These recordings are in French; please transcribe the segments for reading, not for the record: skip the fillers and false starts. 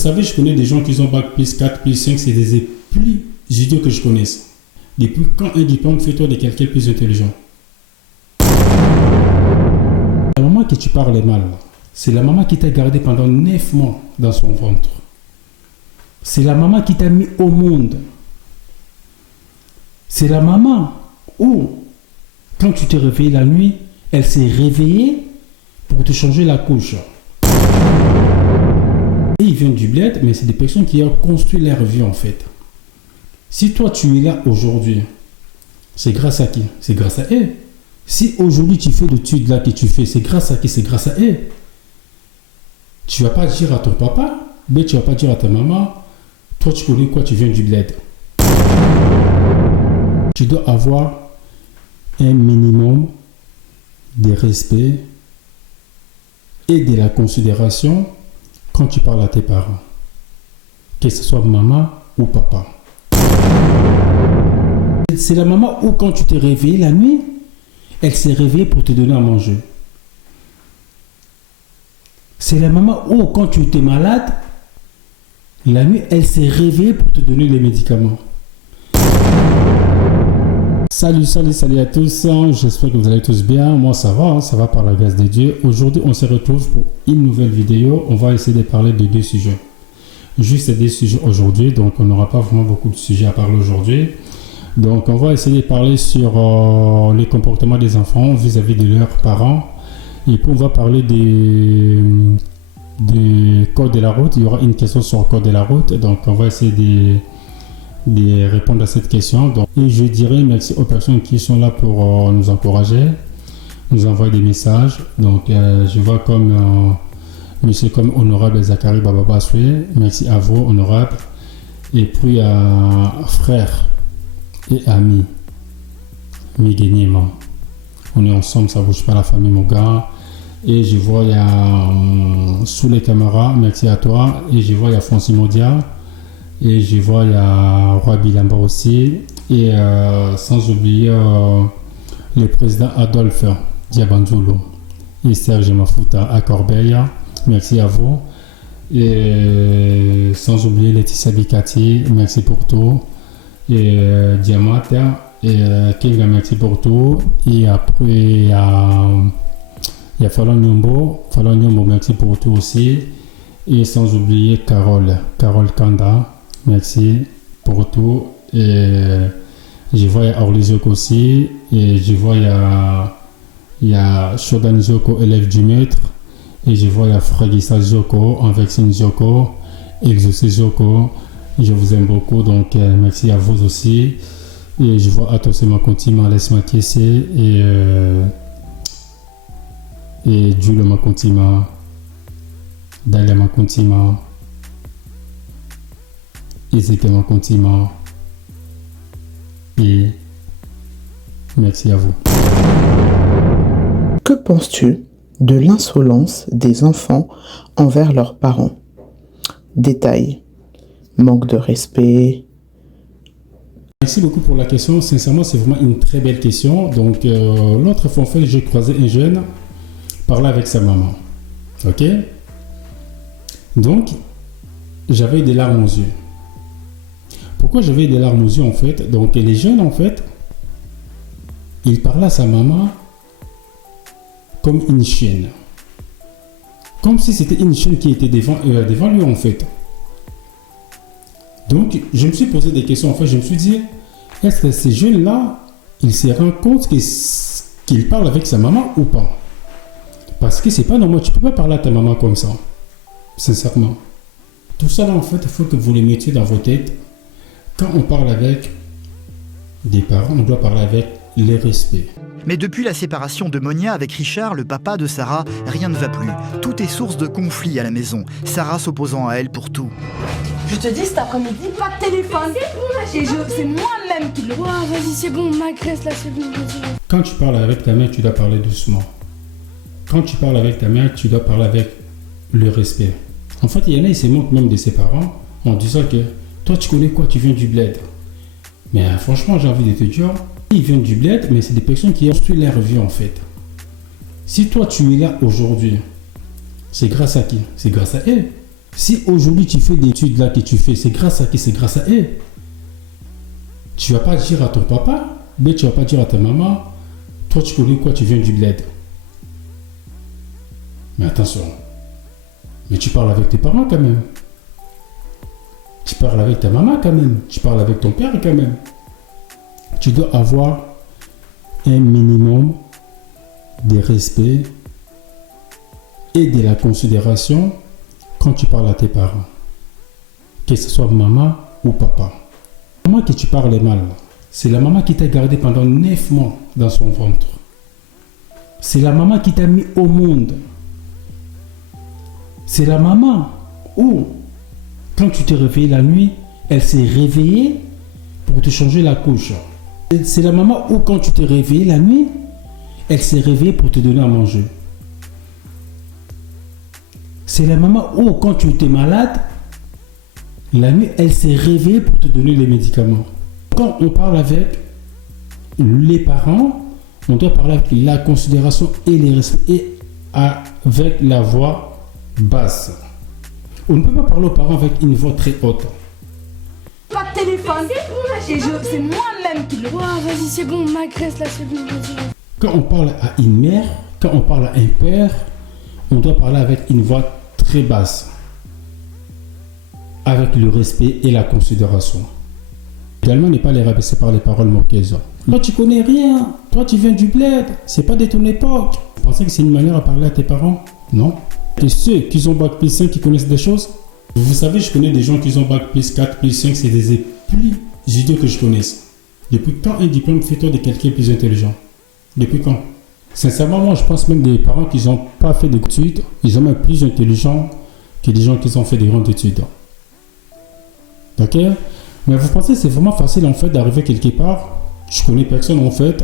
savez, je connais des gens qui ont bac plus 4, plus 5, c'est des plus idiots que je connaisse. Depuis quand un diplôme fait-toi de quelqu'un plus intelligent? La maman que tu parles mal, c'est la maman qui t'a gardé pendant 9 mois dans son ventre. C'est la maman qui t'a mis au monde. C'est la maman où, quand tu t'es réveillé la nuit, elle s'est réveillée pour te changer la couche. Et ils viennent du bled, mais c'est des personnes qui ont construit leur vie en fait. Si toi tu es là aujourd'hui, c'est grâce à qui? C'est grâce à elle. Si aujourd'hui tu fais l'étude là que tu fais, c'est grâce à qui? C'est grâce à elle. Tu ne vas pas dire à ton papa, mais tu ne vas pas dire à ta maman, toi tu connais quoi, tu viens du bled. Tu dois avoir un minimum de respect et de la considération quand tu parles à tes parents, que ce soit maman ou papa. C'est la maman où quand tu t'es réveillé la nuit, elle s'est réveillée pour te donner à manger. C'est la maman où quand tu étais malade, la nuit, elle s'est réveillée pour te donner les médicaments. Salut à tous, j'espère que vous allez tous bien. Moi ça va par la grâce de Dieu. Aujourd'hui on se retrouve pour une nouvelle vidéo. On va essayer de parler de 2 sujets. Juste des sujets aujourd'hui, donc on n'aura pas vraiment beaucoup de sujets à parler aujourd'hui. Donc on va essayer de parler sur les comportements des enfants vis-à-vis de leurs parents. Et puis on va parler des codes de la route. Il y aura une question sur le code de la route, donc on va essayer de répondre à cette question. Donc, et je dirais merci aux personnes qui sont là pour nous encourager, nous envoyer des messages. Donc je vois comme monsieur comme honorable Zachary Bababaswe, merci à vous honorable, et puis à frères et amis Miguenima, on est ensemble, ça bouge pas la famille mon gars. Et je vois il y a sous les caméras, merci à toi. Et je vois il y a Francis Modia. Et je vois il y a Roi Bilamba aussi. Et sans oublier le président Adolphe Diabanzulo et Serge Mafuta à Corbeil. Merci à vous. Et sans oublier Laetitia Bikati, merci pour tout. Et Diamata et Kinga, merci pour tout. Et après il y a Fallon Nyombo, merci pour tout aussi. Et sans oublier Carole Kanda, merci pour tout. Et je vois il y a Orlizok aussi. Et je vois il y a Shodan Zoko, élève du maître. Et je vois il y a Fragissa Zoko, Anvexine Zoko, Exaucé Zoko. Je vous aime beaucoup, donc merci à vous aussi. Et je vois Atosema Kontima, Laisse-moi Kiesé et Jules Makontima, Dalia Makontima, Ezekiel Makontima, et merci à vous. Que penses-tu de l'insolence des enfants envers leurs parents? Détail, manque de respect. Merci beaucoup pour la question. Sincèrement, c'est vraiment une très belle question. Donc, l'autre fois, en fait, j'ai croisé un jeune parler avec sa maman. Ok? Donc, j'avais des larmes aux yeux. Pourquoi j'avais des larmes aux yeux, en fait? Donc, les jeunes, en fait, ils parlaient à sa maman comme une chienne. Comme si c'était une chienne qui était devant lui, en fait. Donc, je me suis posé des questions. En fait, je me suis dit, est-ce que ces jeunes-là, ils se rendent compte qu'ils parlent avec sa maman ou pas? Parce que c'est pas normal. Tu peux pas parler à ta maman comme ça. Sincèrement. Tout ça, là, en fait, il faut que vous le mettiez dans vos têtes. Quand on parle avec des parents, on doit parler avec le respect. Mais depuis la séparation de Monia avec Richard, le papa de Sarah, rien ne va plus. Tout est source de conflit à la maison. Sarah s'opposant à elle pour tout. Je te dis cet après-midi, pas de téléphone. C'est moi-même qui le vois. Vas-y, c'est bon, m'agresse là, c'est bon. Quand tu parles avec ta mère, tu dois parler doucement. Quand tu parles avec ta mère, tu dois parler avec le respect. En fait, il y en a, ils se moquent même de ses parents en disant que toi, tu connais quoi, tu viens du bled. Mais franchement, j'ai envie de te dire, ils viennent du bled, mais c'est des personnes qui ont construit leur vie en fait. Si toi, tu es là aujourd'hui, c'est grâce à qui? C'est grâce à elle. Si aujourd'hui tu fais des études là que tu fais, c'est grâce à qui? C'est grâce à eux. Tu vas pas dire à ton papa, mais tu vas pas dire à ta maman, toi tu connais quoi, tu viens du bled. Mais attention, mais tu parles avec tes parents quand même. Tu parles avec ta maman quand même. Tu parles avec ton père quand même. Tu dois avoir un minimum de respect et de la considération quand tu parles à tes parents. Que ce soit maman ou papa. La maman que tu parles mal, c'est la maman qui t'a gardé pendant 9 mois dans son ventre. C'est la maman qui t'a mis au monde. C'est la maman où, quand tu t'es réveillé la nuit, elle s'est réveillée pour te changer la couche. C'est la maman où, quand tu t'es réveillé la nuit, elle s'est réveillée pour te donner à manger. C'est la maman où, quand tu étais malade, la nuit, elle s'est réveillée pour te donner les médicaments. Quand on parle avec les parents, on doit parler avec la considération et les respects et avec la voix basse. On ne peut pas parler aux parents avec une voix très haute. Pas de téléphone. C'est moi-même qui le... vas-y, c'est bon, m'agresse là, c'est bon, vas-y. Quand on parle à une mère, quand on parle à un père, on doit parler avec une voix très basse. Avec le respect et la considération. Également, ne pas les rabaisser par les paroles moqueuses. Toi, tu connais rien. Toi, tu viens du bled. C'est pas de ton époque. Tu pensais que c'est une manière à parler à tes parents? Non. Et ceux qui ont bac plus 5 qui connaissent des choses, vous savez, je connais des gens qui ont bac plus 4, plus 5, c'est des plus idiots que je connaisse. Depuis quand un diplôme fait-on de quelqu'un plus intelligent? Depuis quand? Sincèrement, moi, je pense même des parents qui n'ont pas fait d'études, ils sont même plus intelligents que des gens qui ont fait des grandes études. Ok? Mais vous pensez que c'est vraiment facile en fait d'arriver quelque part? Je connais personne en fait.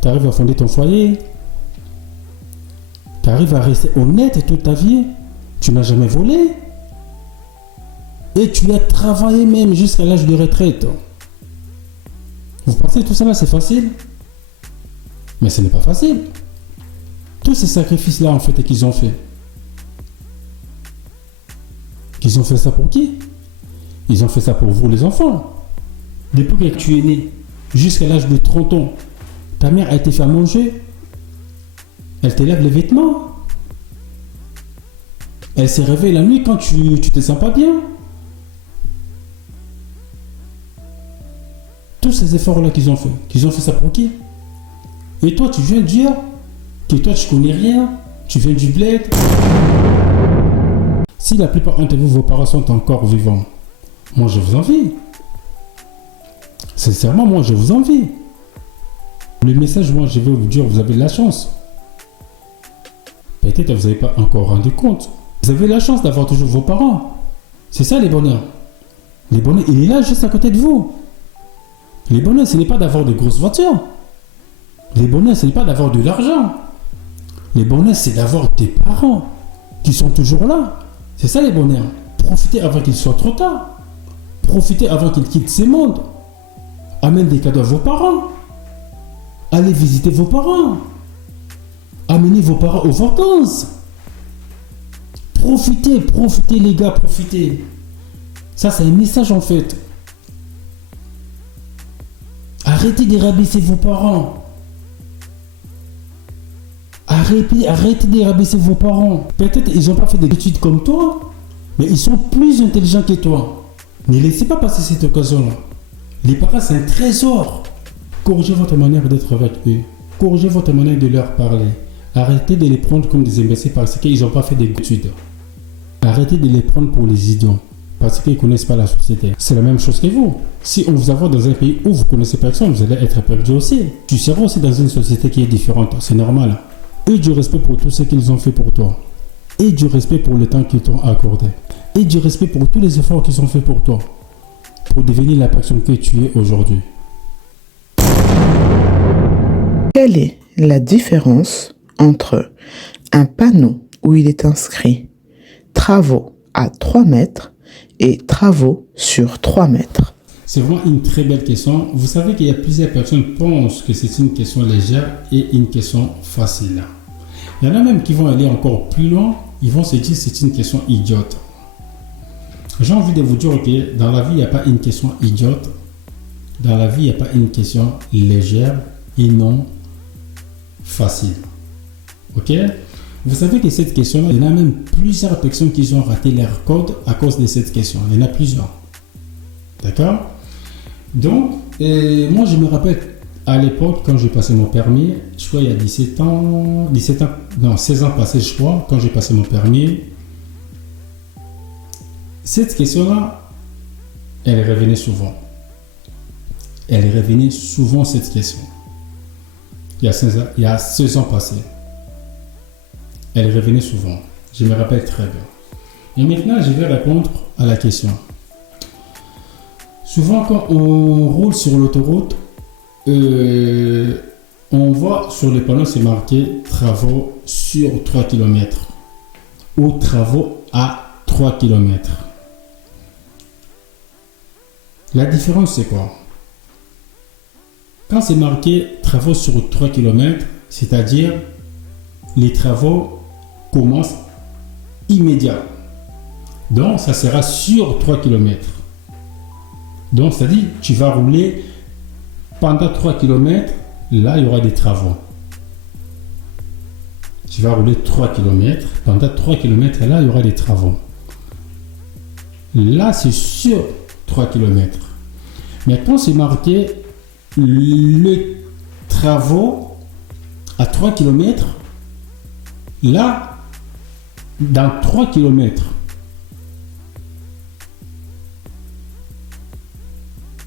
Tu arrives à fonder ton foyer. Tu arrives à rester honnête toute ta vie. Tu n'as jamais volé. Et tu as travaillé même jusqu'à l'âge de retraite. Vous pensez que tout ça là c'est facile? Mais ce n'est pas facile. Tous ces sacrifices là en fait qu'ils ont fait. Qu'ils ont fait ça pour qui? Ils ont fait ça pour vous les enfants. Depuis que tu es né jusqu'à l'âge de 30 ans, ta mère a été fait à manger. Elle te lave les vêtements. Elle s'est réveillée la nuit quand tu te sens pas bien. Tous ces efforts-là qu'ils ont fait ça pour qui? Et toi, tu viens dire que toi, tu connais rien, tu viens du bled. Si la plupart d'entre vous, vos parents sont encore vivants, moi, je vous envie. Sincèrement, moi, je vous envie. Le message, moi, je vais vous dire, vous avez de la chance. Peut-être que vous n'avez pas encore rendu compte. Vous avez la chance d'avoir toujours vos parents. C'est ça, les bonheurs. Les bonheurs, il est là, juste à côté de vous. Les bonheurs, ce n'est pas d'avoir de grosses voitures. Les bonheurs, ce n'est pas d'avoir de l'argent. Les bonheurs, c'est d'avoir tes parents qui sont toujours là. C'est ça, les bonheurs. Profitez avant qu'il soit trop tard. Profitez avant qu'ils quittent ce monde. Amène des cadeaux à vos parents. Allez visiter vos parents. Amenez vos parents aux vacances. Profitez les gars, profitez. Ça, c'est un message en fait. Arrêtez de rabaisser vos parents. Arrêtez de rabaisser vos parents. Peut-être ils n'ont pas fait des études comme toi, mais ils sont plus intelligents que toi. Ne laissez pas passer cette occasion-là. Les parents, c'est un trésor. Corrigez votre manière d'être avec eux. Corrigez votre manière de leur parler. Arrêtez de les prendre comme des imbéciles parce qu'ils n'ont pas fait d'études. Arrêtez de les prendre pour les idiots parce qu'ils ne connaissent pas la société. C'est la même chose que vous. Si on vous envoie dans un pays où vous ne connaissez personne, vous allez être perdu aussi. Tu seras aussi dans une société qui est différente. C'est normal. Et du respect pour tout ce qu'ils ont fait pour toi. Et du respect pour le temps qu'ils t'ont accordé. Et du respect pour tous les efforts qu'ils ont fait pour toi. Pour devenir la personne que tu es aujourd'hui. Quelle est la différence entre un panneau où il est inscrit travaux à 3 mètres et travaux sur 3 mètres? C'est vraiment une très belle question. Vous savez qu'il y a plusieurs personnes qui pensent que c'est une question légère et une question facile. Il y en a même qui vont aller encore plus loin ils vont se dire que c'est une question idiote. J'ai envie de vous dire que dans la vie, il n'y a pas une question idiote. Dans la vie, il n'y a pas une question légère et non facile. Ok? Vous savez que cette question-là, il y en a même plusieurs personnes qui ont raté leur code à cause de cette question. Il y en a plusieurs. D'accord? Donc, moi, je me rappelle à l'époque, quand j'ai passé mon permis, je crois il y a 16 ans passés, je crois, quand j'ai passé mon permis, cette question-là, elle revenait souvent. Elle revenait souvent, cette question. Il y a 16 ans passés. Elle revenait souvent. Je me rappelle très bien. Et maintenant, je vais répondre à la question. Souvent, quand on roule sur l'autoroute, on voit sur les panneaux, c'est marqué travaux sur 3 km ou travaux à 3 km. La différence, c'est quoi? Quand c'est marqué travaux sur 3 km, c'est-à-dire les travaux commencent immédiatement. Donc, ça sera sur 3 km. Donc, c'est-à-dire tu vas rouler pendant 3 km, là, il y aura des travaux. Tu vas rouler 3 km, pendant 3 km, là, il y aura des travaux. Là, c'est sur 3 km. Mais quand c'est marqué les travaux à 3 km, là, dans 3 km,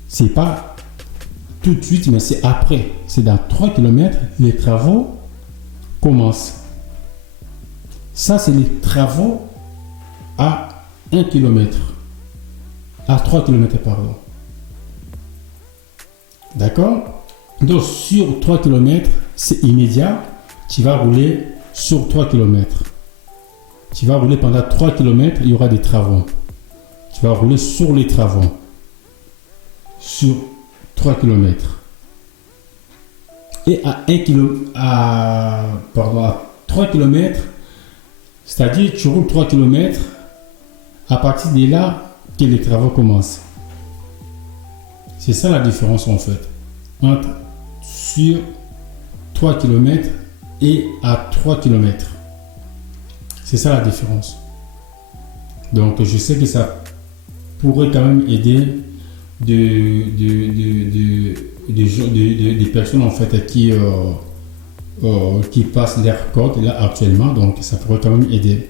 c'est pas tout de suite, mais c'est après. C'est dans 3 km, les travaux commencent. Ça, c'est les travaux à 1 km. À 3 km, pardon. D'accord? Donc, sur 3 km, c'est immédiat. Tu vas rouler sur 3 km. Tu vas rouler pendant 3 km, il y aura des travaux. Tu vas rouler sur les travaux. Sur 3 km. Et à 3 km, c'est-à-dire tu roules 3 km, à partir de là que les travaux commencent. C'est ça la différence en fait, entre sur 3 km et à 3 km. C'est ça la différence. Donc je sais que ça pourrait quand même aider des personnes en fait qui passent leur code là actuellement, donc ça pourrait quand même aider.